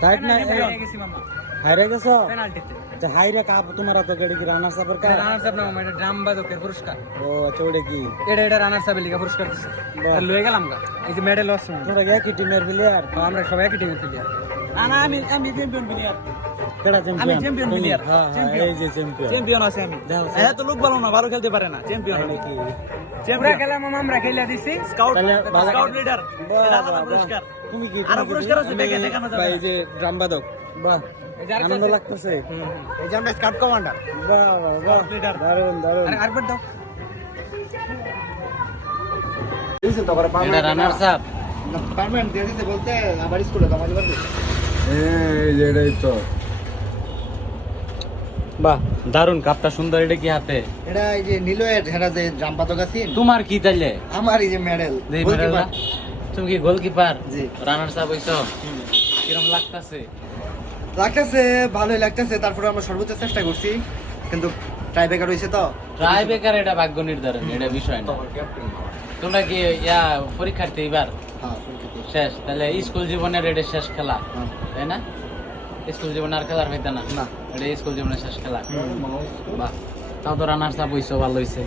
Tight না গেছি মামা হাইরে গেছো পেনাল্টিতে আচ্ছা হাইরে কাপ তোমার তো গেড়ি কি রানার সাপের কা রানার্স আপ না মামা এটা ড্রাম বাদকের পুরস্কার ও আচ্ছা ওটা কি এটা রানার্স আপের লিগা পুরস্কার দিছে আর লয়ে গেলাম গা এই যে মেডেল আছে তোমরা কি টিমের প্লেয়ার আমরা সবাই একই টিমের প্লেয়ার না আমি চ্যাম্পিয়ন প্লেয়ার কেডা আমি চ্যাম্পিয়ন চ্যাম্পিয়ন প্লেয়ার হ্যাঁ এই যে চ্যাম্পিয়ন চ্যাম্পিয়ন আছে আমি দাও, হ্যাঁ তো লোক ভালো না ভালো খেলতে পারে না চ্যাম্পিয়ন নাকি চ্যাম্পিয়ন খেলা মামা আমরা খেলা দিছি স্কাউট তাহলে ভালো স্কাউট লিডার বাহ, এটা বাহ, পুরস্কার তুমি কি আর পুরস্কার আছে দেখে দেখানো যাবে ভাই যে ড্রাম বাদক বাহ আনন্দ লাগতেছে এই যে আমরা স্কাউট কমান্ডার বাহ বাহ বাহ leader। দারুণ দারুণ আরে আরবার দাও এটা রানার সাপ পার্মানেন্ট দিয়ে দিতে বলতে আবার স্কুলে জমা দিবার এই যে এটাই তো বাহ দারুণ কাপটা সুন্দর এটা কি হাতে এটা এই যে নীলয়ের হেরা যে ড্রাম পাতক আছে তোমার কি তাইলে আমার এই যে মেডেল দেই মেডালটা তুমি কি গোলকিপার জি। রানার সাপ হইছো কিরকম লাগতাছে লাগতেছে ভালোই লাগতেছে তারপরে আমরা সর্বোচ্চ চেষ্টা করছি কিন্তু টাই ব্রেকার হইছে তো ট্রাই বেকার এটা ভাগ্য নির্ধারণ এটা বিষয় না তোমরা কি ইয়া পরীক্ষার্থী এবার হ্যাঁ শেষ তাহলে স্কুল জীবনের এটা শেষ খেলা হ্যাঁ। তাই না স্কুল জীবনে আর খেলার হইতা না না। এটা স্কুল জীবনের শেষ খেলা বাহ তাও তো রানার সাপ হইছো ভালো হইছে